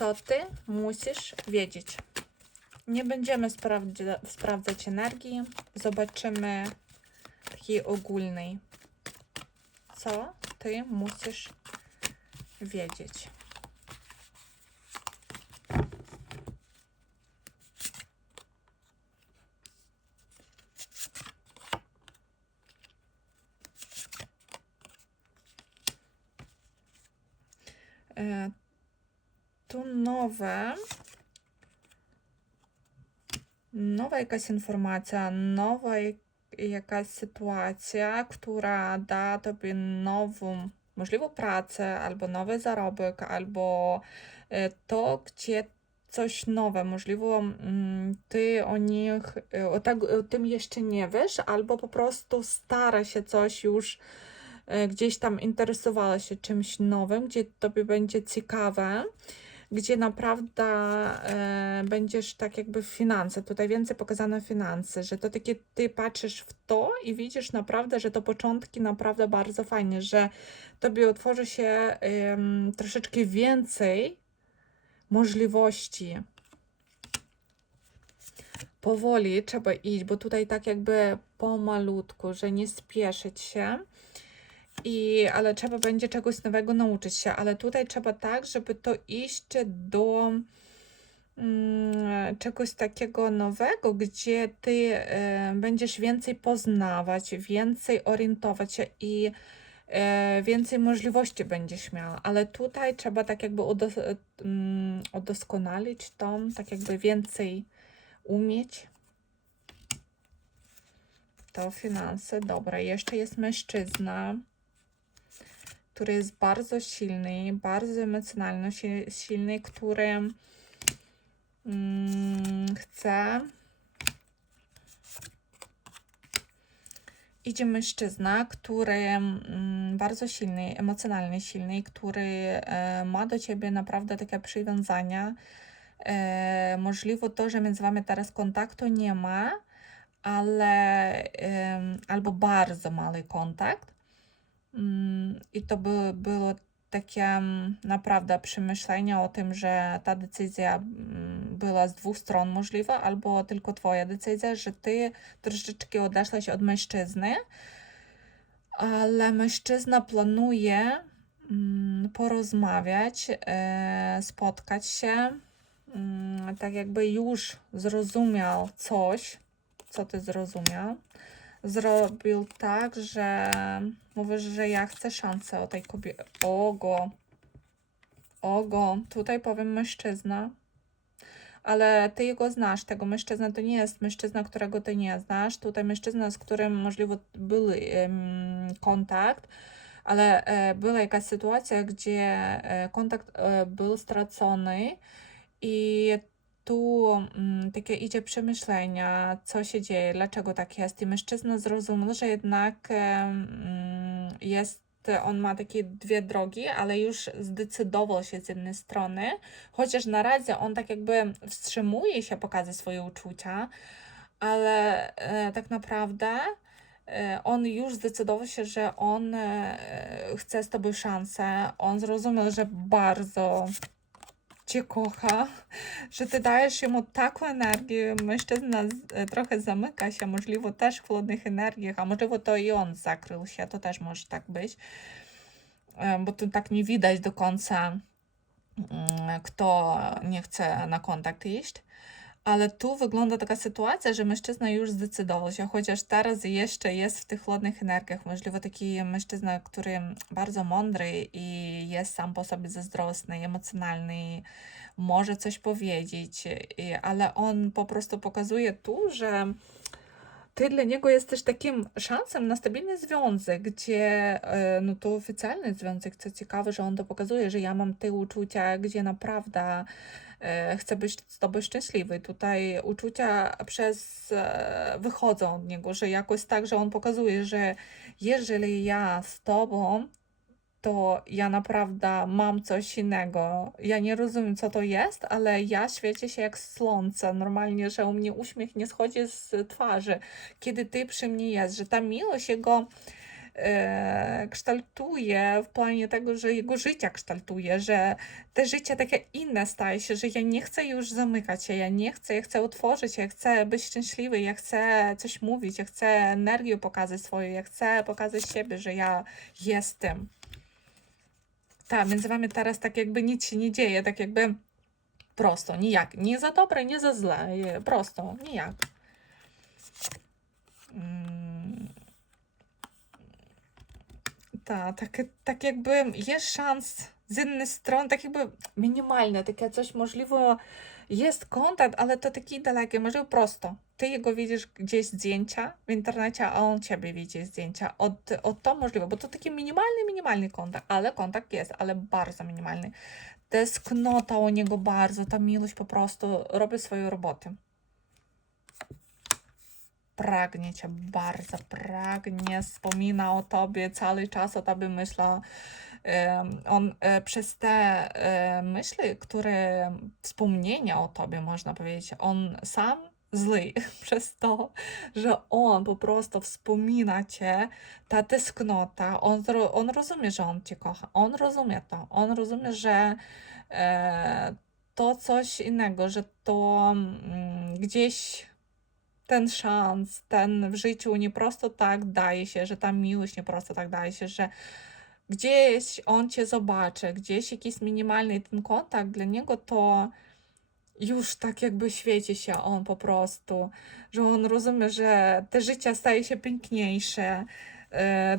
co ty musisz wiedzieć. Nie będziemy sprawdza sprawdzać energii, zobaczymy takiej ogólnej. Co ty musisz wiedzieć. Tu nowe. Nowa jakaś informacja, nowa jak- jakaś sytuacja, która da tobie nową, możliwą pracę, albo nowy zarobek, albo e, to, gdzie coś nowe, możliwe mm, ty o nich, e, o, tak, o tym jeszcze nie wiesz, albo po prostu stara się coś już e, gdzieś tam interesowała się czymś nowym, gdzie tobie będzie ciekawe, gdzie naprawdę e, będziesz tak jakby w finanse, tutaj więcej pokazane finanse, że to takie ty patrzysz w to i widzisz naprawdę, że to początki naprawdę bardzo fajnie, że tobie otworzy się em, troszeczkę więcej możliwości. Powoli trzeba iść, bo tutaj tak jakby pomalutku, że nie spieszyć się. I, ale trzeba będzie czegoś nowego nauczyć się, ale tutaj trzeba tak, żeby to iść do mm, czegoś takiego nowego, gdzie ty e, będziesz więcej poznawać, więcej orientować się i e, więcej możliwości będziesz miała, ale tutaj trzeba tak jakby udos mm, udoskonalić to, tak jakby więcej umieć. To finanse, dobra, jeszcze jest mężczyzna który jest bardzo silny, bardzo emocjonalny, si- silny, który mm, chce. Idzie mężczyzna, który mm, bardzo silny, emocjonalnie silny, który e, ma do ciebie naprawdę takie przywiązania. E, możliwe to, że między wami teraz kontaktu nie ma, ale em, albo bardzo mały kontakt. Mm, I to by, było takie mm, naprawdę przemyślenie o tym, że ta decyzja mm, była z dwóch stron możliwa, albo tylko twoja decyzja, że ty troszeczkę odeszłaś od mężczyzny, ale mężczyzna planuje porozmawiać, e, spotkać się, tak jakby już zrozumiał coś, co ty zrozumiał zrobił tak, że mówisz, że ja chcę szansę o tej kobiecie. Ogo. Ogo. Tutaj powiem mężczyzna. Ale ty jego znasz, tego mężczyznę to nie jest mężczyzna, którego ty nie znasz. Tutaj mężczyzna, z którym możliwe był kontakt, ale e, była jakaś sytuacja, gdzie e, kontakt e, był stracony i tu mm, takie idzie przemyślenia, co się dzieje, dlaczego tak jest. I mężczyzna zrozumiał, że jednak mm, jest, on ma takie dwie drogi, ale już zdecydował się z jednej strony, chociaż na razie on tak jakby wstrzymuje się pokazać swoje uczucia, ale e, tak naprawdę e, on już zdecydował się, że on e, chce z tobą szansę. On zrozumiał, że bardzo cię kocha, że ty dajesz mu taką energię. Mężczyzna e, trochę zamyka się, możliwe też w chłodnych energiach, a możliwe to i on zakrył się, to też może tak być, E, bo tu tak nie widać do końca, mm, kto nie chce na kontakt iść. Ale tu wygląda taka sytuacja, że mężczyzna już zdecydował się, chociaż teraz jeszcze jest w tych chłodnych energiach. Możliwe taki mężczyzna, który bardzo mądry i jest sam po sobie zazdrosny, emocjonalny, może coś powiedzieć, ale on po prostu pokazuje tu, że ty dla niego jesteś takim szansem na stabilny związek, gdzie e, no to oficjalny związek, co ciekawe, że on to pokazuje, że ja mam te uczucia, gdzie naprawdę e, chcę być z tobą szczęśliwy. Tutaj uczucia przez e, wychodzą od niego, że jakoś tak, że on pokazuje, że jeżeli ja z tobą, to ja naprawdę mam coś innego. Ja nie rozumiem, co to jest, ale ja świecę się jak słońce. Normalnie, że u mnie uśmiech nie schodzi z twarzy, kiedy ty przy mnie jest, że ta miłość jego e, kształtuje w planie tego, że jego życie kształtuje, że te życie takie inne staje się, że ja nie chcę już zamykać się, ja nie chcę, ja chcę otworzyć, ja chcę być szczęśliwy, ja chcę coś mówić, ja chcę energię pokazać swoją, ja chcę pokazać siebie, że ja jestem. Tak, między wami teraz tak jakby nic się nie dzieje, tak jakby prosto, nijak. Nie za dobre, nie za złe, prosto, nijak. Tak, tak, tak jakby jest szans z jednej strony, tak jakby minimalne, takie coś możliwe, jest kontakt, ale to taki dalekie, może prosto. Ty jego widzisz gdzieś zdjęcia w internecie, a on ciebie widzi zdjęcia. Od, od to możliwe, bo to taki minimalny, minimalny kontakt, ale kontakt jest, ale bardzo minimalny. Tęsknota o niego bardzo, ta miłość po prostu robi swoją robotę. Pragnie cię bardzo, pragnie, wspomina o tobie, cały czas o tobie myśla. On e, przez te e, myśli, które wspomnienia o tobie, można powiedzieć, on sam zły przez to, że on po prostu wspomina cię, ta tęsknota, on, on rozumie, że on cię kocha, on rozumie to, on rozumie, że e, to coś innego, że to mm, gdzieś ten szans, ten w życiu nie prosto tak daje się, że ta miłość nie prosto tak daje się, że gdzieś on cię zobaczy, gdzieś jakiś minimalny ten kontakt dla niego to już tak jakby świeci się on po prostu, że on rozumie, że te życie staje się piękniejsze, e,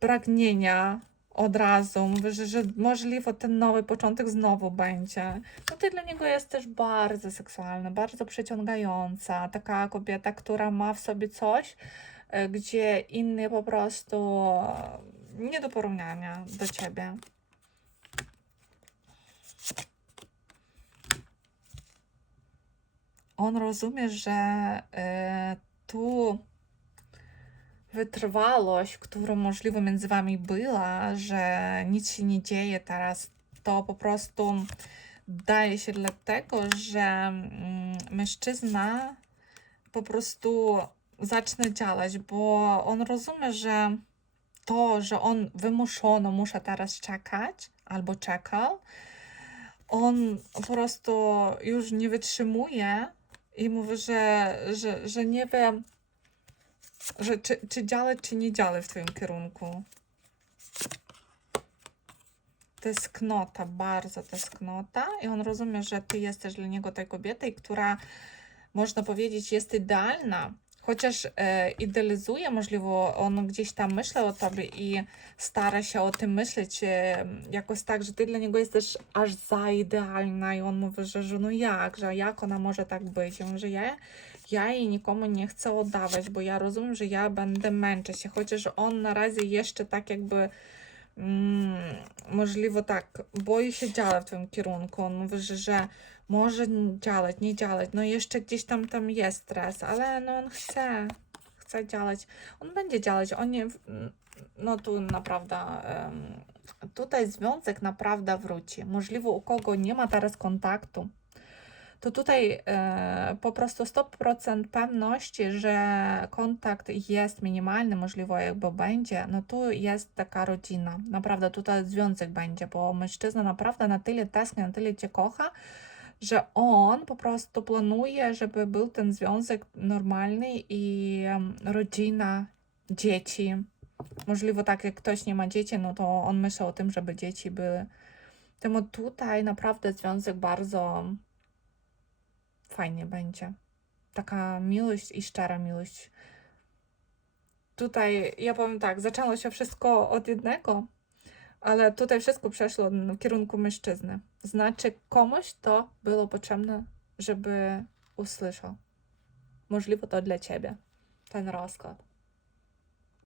pragnienia od razu, mówi, że, że możliwe ten nowy początek znowu będzie. No to dla niego jest też bardzo seksualne, bardzo przyciągająca, taka kobieta, która ma w sobie coś, e, gdzie inny po prostu e, nie do porównania do ciebie. On rozumie, że e, tu wytrwałość, która możliwe między wami była, że nic się nie dzieje teraz, to po prostu daje się dlatego, że mm, mężczyzna po prostu zacznie działać, bo on rozumie, że to, że on wymuszono muszę teraz czekać albo czekał, on po prostu już nie wytrzymuje i mówi, że, że, że nie wie, że czy, czy działać, czy nie działać w twoim kierunku. Tęsknota, bardzo tęsknota. I on rozumie, że ty jesteś dla niego tej kobietą, która można powiedzieć jest idealna, chociaż e, idealizuje, możliwe on gdzieś tam myśli o tobie i stara się o tym myśleć e, jakoś tak, że ty dla niego jesteś aż za idealna. I on mówi, że, że no jak, że jak ona może tak być, on, że ja, ja jej nikomu nie chcę oddawać, bo ja rozumiem, że ja będę męczyć się, chociaż on na razie jeszcze tak jakby mm, tak, boi się działać w tym kierunku. On mówi, że, że może działać, nie działać. No jeszcze gdzieś tam tam jest stres, ale no on chce, chce działać. On będzie działać. On nie, no tu naprawdę em, tutaj związek naprawdę wróci. Możliwe u kogo nie ma teraz kontaktu, to tutaj e, po prostu 100% pewności, że kontakt jest minimalny, możliwe jakby będzie, no tu jest taka rodzina. Naprawdę tutaj związek będzie, bo mężczyzna naprawdę na tyle tęskni, na tyle cię kocha, że on po prostu planuje, żeby był ten związek normalny i rodzina, dzieci. Możliwe tak, jak ktoś nie ma dzieci, no to on myśli o tym, żeby dzieci były. Temu tutaj naprawdę związek bardzo fajnie będzie. Taka miłość i szczera miłość. Tutaj ja powiem tak, zaczęło się wszystko od jednego, ale tutaj wszystko przeszło w kierunku mężczyzny. Znaczy, komuś to było potrzebne, żeby usłyszał. Możliwe to dla ciebie, ten rozkład.